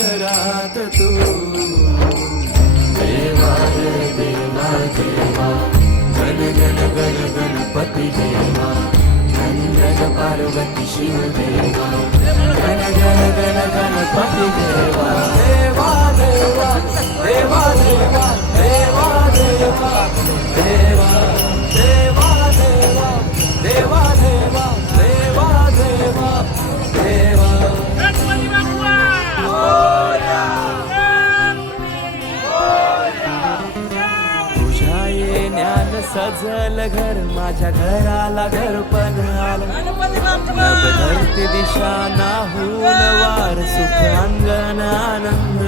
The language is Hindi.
रात तू। देवा रे देवा देवा। गण गण गण गणपति देवा। गण पार्वती शिव देवा। गण गण गण गणपति देवा देवा देवा देवा देवा देवा। देवा देवा। सजल घर माझ्या घराला घर पण आलं. धरती दिशा नाहून वार सुख अंगण आनंद